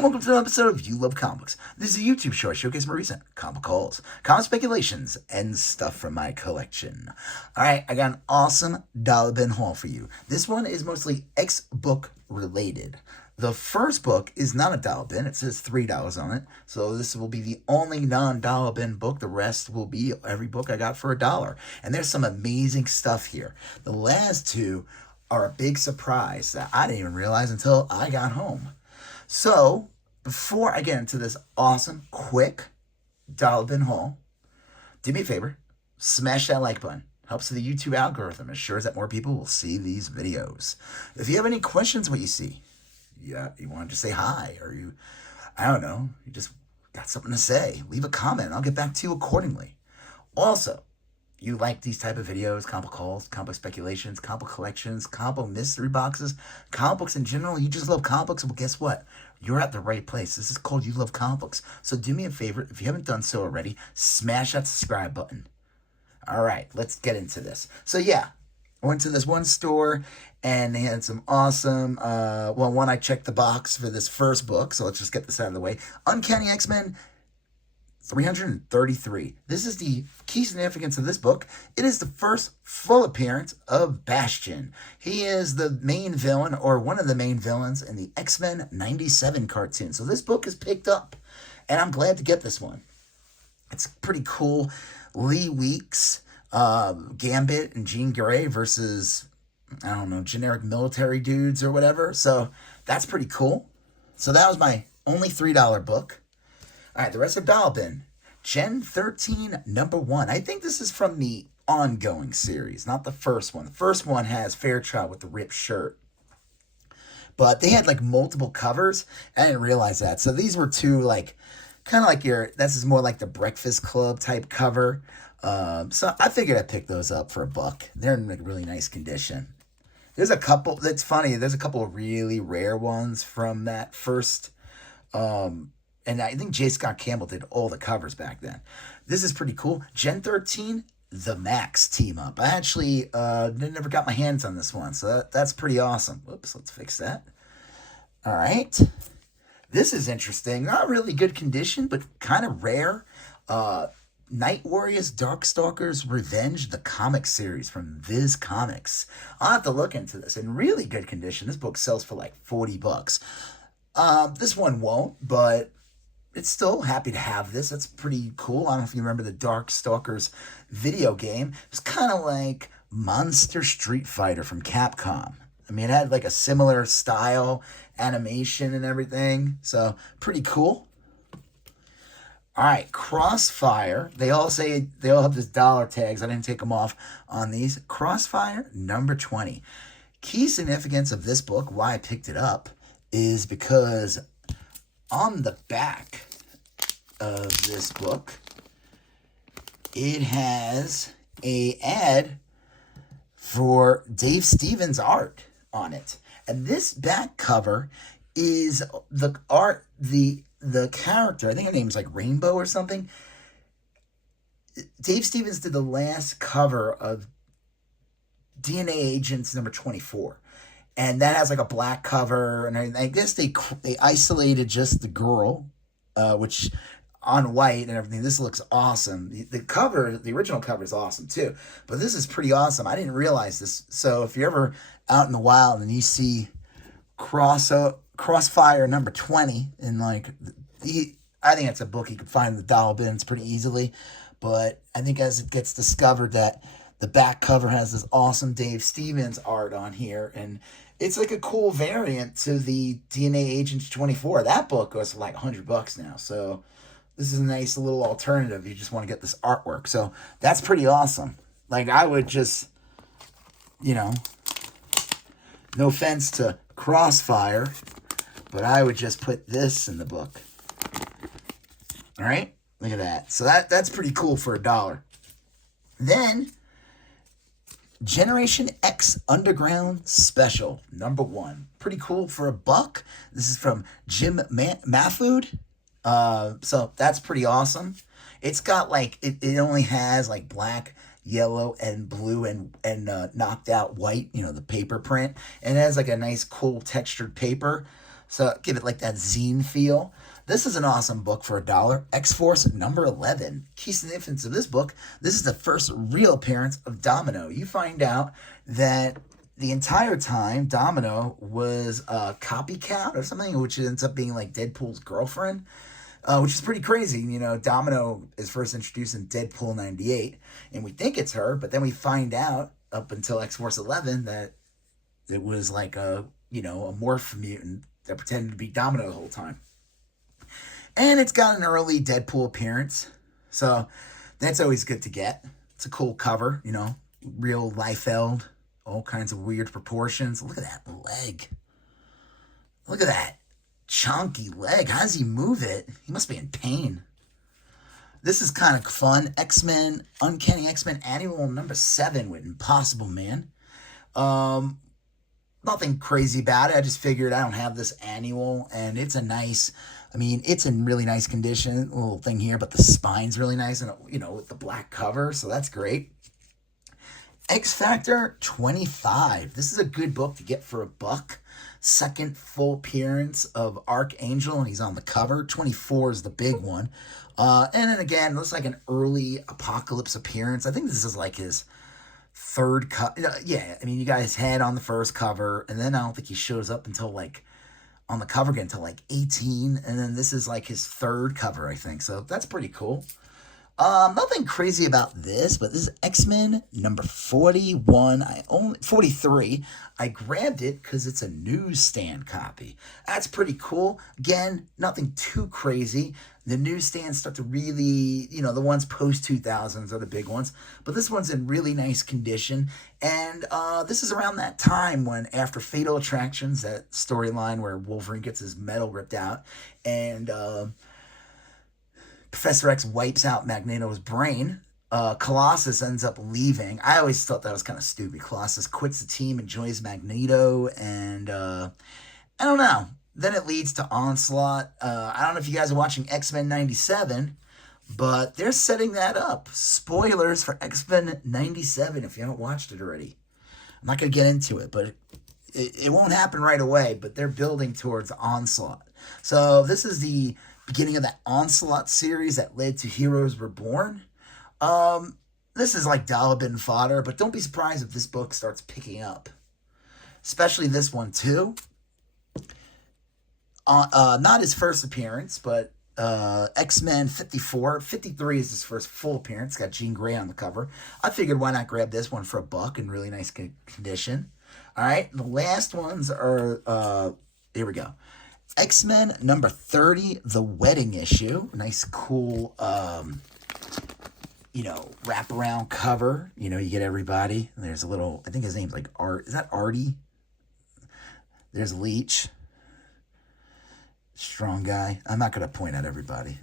and welcome to another episode of You Love Comics. This is a YouTube show I showcase my recent comic hauls, comic speculations, and stuff from my collection. Alright, I got an awesome dollar bin haul for you. This one is mostly X-book related. The first book is not a dollar bin. It says $3 on it. So this will be the only non-dollar bin book. The rest will be every book I got for $1. And there's some amazing stuff here. The last two are a big surprise that I didn't even realize until I got home. So, before I get into this awesome, quick dollar bin haul, do me a favor, smash that like button. Helps the YouTube algorithm, ensures that more people will see these videos. If you have any questions what you see, you want to just say hi, or I don't know, you just got something to say, leave a comment. I'll get back to you accordingly. Also, you like these type of videos, comic hauls, comic speculations, comic collections, comic mystery boxes, comic books in general, you just love comic books, well, guess what? You're at the right place. This is called You Love Comic Books. So do me a favor, if you haven't done so already, smash that subscribe button. All right, let's get into this. So yeah, I went to this one store, and they had some awesome, one, I checked the box for this first book, so let's just get this out of the way. Uncanny X-Men 333. This is the key significance of this book. It is the first full appearance of Bastion. He is the main villain, or one of the main villains, in the X-Men 97 cartoon. So this book is picked up, and I'm glad to get this one. It's pretty cool. Lee Weeks, Gambit, and Jean Grey versus, I don't know, generic military dudes or whatever. So that's pretty cool. So that was my only $3 book. All right, the rest of dollar bin. Gen 13 number 1. I think this is from the ongoing series, not the first one. The first one has Fairchild with the ripped shirt. But they had like multiple covers. I didn't realize that. So these were two kind of like this is more like the Breakfast Club type cover. So I figured I'd pick those up for $1. They're in like really nice condition. There's a couple, that's funny, there's a couple of really rare ones from that first, and I think J. Scott Campbell did all the covers back then. This is pretty cool. Gen 13, the Max team up. I actually never got my hands on this one, so that's pretty awesome. Whoops, let's fix that. All right. This is interesting. Not really good condition, but kind of rare. Night Warriors, Darkstalkers, Revenge, the comic series from Viz Comics. I'll have to look into this. In really good condition. This book sells for like $40. This one won't, but it's still happy to have this. That's pretty cool. I don't know if you remember the Darkstalkers video game. It was kind of like Monster Street Fighter from Capcom. I mean, it had like a similar style, animation and everything. So, pretty cool. All right, Crossfire. They all have this dollar tags. I didn't take them off on these. Crossfire number 20. Key significance of this book, why I picked it up, is because on the back of this book, it has a ad for Dave Stevens art on it. And this back cover is the art, the character, I think her name's like Rainbow or something. Dave Stevens did the last cover of DNA Agents number 24. And that has like a black cover, and I guess they isolated just the girl, which on white and everything. This looks awesome. The cover, the original cover is awesome too, but this is pretty awesome. I didn't realize this. So if you're ever out in the wild and you see Crossfire number 20, and I think it's a book you can find in the dollar bins pretty easily. But I think as it gets discovered that the back cover has this awesome Dave Stevens art on here, and it's like a cool variant to the DNA Agents 24. That book goes for like $100 now. So this is a nice little alternative. You just want to get this artwork. So that's pretty awesome. Like, I would just, no offense to Crossfire, but I would just put this in the book. All right? Look at that. So that's pretty cool for $1. Then, Generation X Underground Special, number 1. Pretty cool for $1. This is from Jim Mahfood. So that's pretty awesome. It's got like, it only has like black, yellow, and blue, and knocked out white, the paper print. And it has like a nice cool textured paper. So give it like that zine feel. This is an awesome book for $1. X-Force number 11. Key significance of this book, this is the first real appearance of Domino. You find out that the entire time Domino was a copycat or something, which ends up being like Deadpool's girlfriend, which is pretty crazy. You know, Domino is first introduced in Deadpool 98, and we think it's her, but then we find out up until X-Force 11 that it was like a, you know, a morph mutant that pretended to be Domino the whole time. And it's got an early Deadpool appearance, so that's always good to get. It's a cool cover, you know, real Liefeld, all kinds of weird proportions. Look at that leg. Look at that chunky leg. How does he move it? He must be in pain. This is kind of fun. X-Men, Uncanny X-Men Annual number 7 with Impossible Man. Nothing crazy about it. I just figured I don't have this annual, and it's a nice, I mean, it's in really nice condition. A little thing here, but the spine's really nice, and, you know, with the black cover, so that's great. X Factor 25. This is a good book to get for $1. Second full appearance of Archangel, and he's on the cover. 24 is the big one. And then again, looks like an early Apocalypse appearance. I think this is like his third cut. Yeah, I mean, you got his head on the first cover, and then I don't think he shows up until like on the cover again until like 18, and then this is like his third cover, I think. So that's pretty cool. Nothing crazy about this, but this is X-Men number 41. 43. I grabbed it because it's a newsstand copy. That's pretty cool. Again, nothing too crazy. The newsstands start to really, you know, the ones post 2000s are the big ones, but this one's in really nice condition. And this is around that time when, after Fatal Attractions, that storyline where Wolverine gets his metal ripped out, and Professor X wipes out Magneto's brain. Colossus ends up leaving. I always thought that was kind of stupid. Colossus quits the team and joins Magneto, and I don't know. Then it leads to Onslaught. I don't know if you guys are watching X-Men 97, but they're setting that up. Spoilers for X-Men 97 if you haven't watched it already. I'm not going to get into it, but it won't happen right away, but they're building towards Onslaught. So this is the beginning of that Onslaught series that led to Heroes Reborn. This is like dollar bin fodder, but don't be surprised if this book starts picking up. Especially this one too. Not his first appearance, but X-Men 54. 53 is his first full appearance. Got Jean Grey on the cover. I figured why not grab this one for $1 in really nice condition. All right, the last ones are, here we go. X-Men number 30, the wedding issue. Nice, cool, you know, wraparound cover. You know, you get everybody. There's a little, I think his name's like Art. Is that Artie? There's Leech. Strong guy. I'm not going to point at everybody.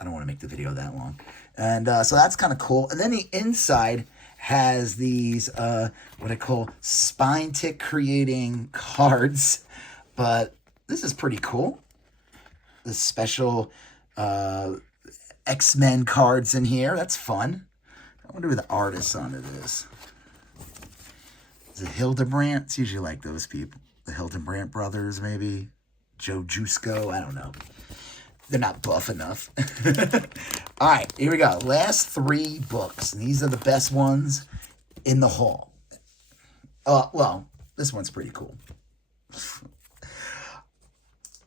I don't want to make the video that long. And so that's kind of cool. And then the inside has these, what I call spine tick creating cards. But this is pretty cool. The special X-Men cards in here. That's fun. I wonder who the artist on it is. Is it Hildebrandt? It's usually like those people. The Hildebrandt brothers, maybe. Joe Jusko. I don't know. They're not buff enough. All right, here we go. Last 3 books. And these are the best ones in the haul. Well, this one's pretty cool.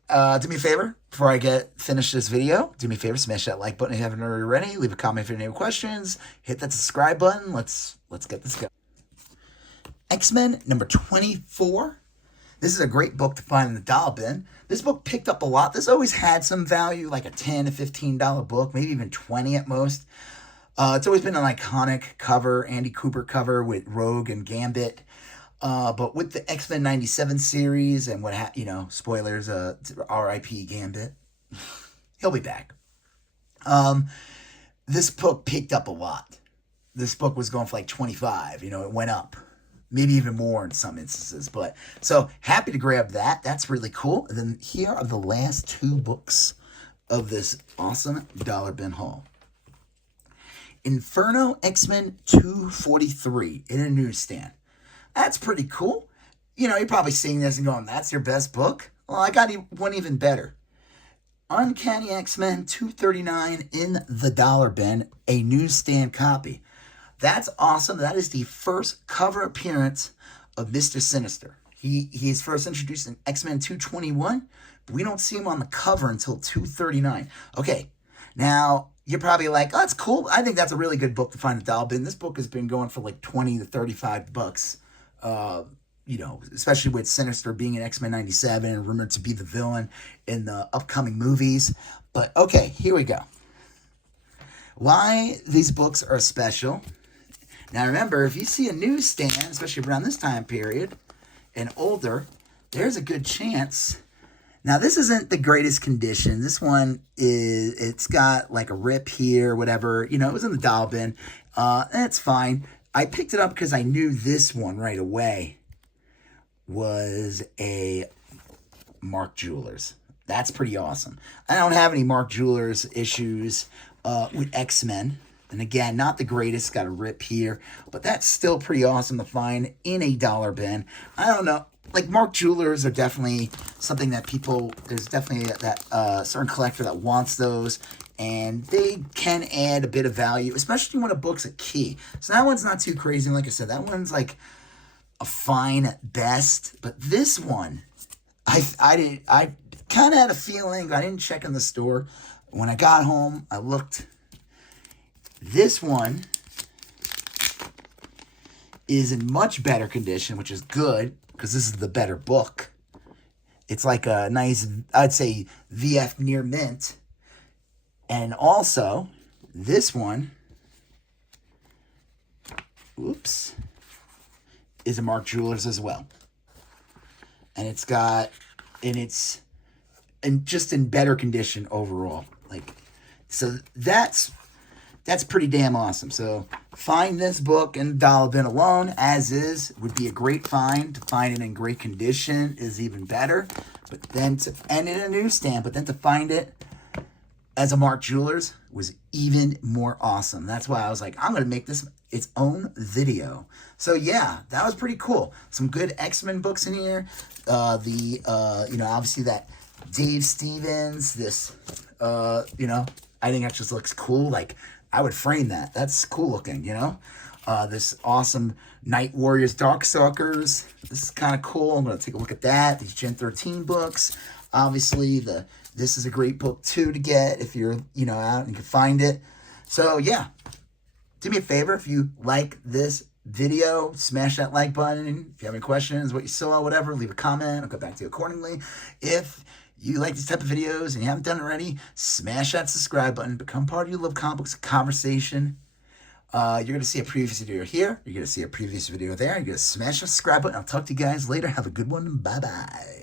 Do me a favor before I finish this video. Do me a favor, smash that like button if you haven't already. Leave a comment if you have any questions. Hit that subscribe button. Let's get this going. X-Men number 24. This is a great book to find in the dollar bin. This book picked up a lot. This always had some value, like a $10 to $15 book, maybe even 20 at most. It's always been an iconic cover, Andy Cooper cover with Rogue and Gambit. But with the X-Men 97 series and you know, spoilers, R.I.P. Gambit, he'll be back. This book picked up a lot. This book was going for like 25, you know, it went up. Maybe even more in some instances. But so happy to grab that. That's really cool. And then here are the last 2 books of this awesome dollar bin haul. Inferno X-Men 243 in a newsstand. That's pretty cool. You know, you're probably seeing this and going, that's your best book? Well, I got one even better. Uncanny X-Men 239 in the dollar bin, a newsstand copy. That's awesome. That is the first cover appearance of Mr. Sinister. He's first introduced in X-Men 221, but we don't see him on the cover until 239. Okay, now you're probably like, oh, that's cool. I think that's a really good book to find a dollar bin. This book has been going for like 20 to 35 bucks. Especially with Sinister being in X-Men 97 and rumored to be the villain in the upcoming movies. But okay, here we go. Why these books are special. Now remember, if you see a newsstand, especially around this time period, and older, there's a good chance. Now this isn't the greatest condition. This one it's got like a rip here, whatever. It was in the dollar bin. That's fine. I picked it up because I knew this one right away was a Mark Jewelers. That's pretty awesome. I don't have any Mark Jewelers issues with X-Men. And again, not the greatest, got a rip here, but that's still pretty awesome to find in a dollar bin. I don't know, like Mark Jewelers are definitely something that there's definitely that certain collector that wants those, and they can add a bit of value, especially when a book's a key. So that one's not too crazy. Like I said, that one's like a fine at best, but this one, I kind of had a feeling, but I didn't check in the store. When I got home, I looked. This one is in much better condition, which is good, because this is the better book. It's like a nice, I'd say, VF near mint. And also, this one, is a Mark Jewelers as well. And it's just in better condition overall. So that's pretty damn awesome. So find this book in dollar bin alone as is would be a great find. To find it in great condition is even better. And in a newsstand, but then to find it as a Mark Jewelers was even more awesome. That's why I was like, I'm going to make this its own video. So yeah, that was pretty cool. Some good X-Men books in here. Obviously that Dave Stevens, I think that just looks cool. Like, I would frame that. That's cool looking, This awesome Night Warriors Darkstalkers. This is kind of cool. I'm going to take a look at that. These Gen 13 books. Obviously, this is a great book, too, to get if you're, out and you can find it. So, yeah. Do me a favor. If you like this video, smash that like button. If you have any questions, what you saw, whatever, leave a comment. I'll get back to you accordingly. If you like these type of videos and you haven't done it already, smash that subscribe button. Become part of your Love Comic Books conversation. You're going to see a previous video here. You're going to see a previous video there. You're going to smash the subscribe button. I'll talk to you guys later. Have a good one. Bye-bye.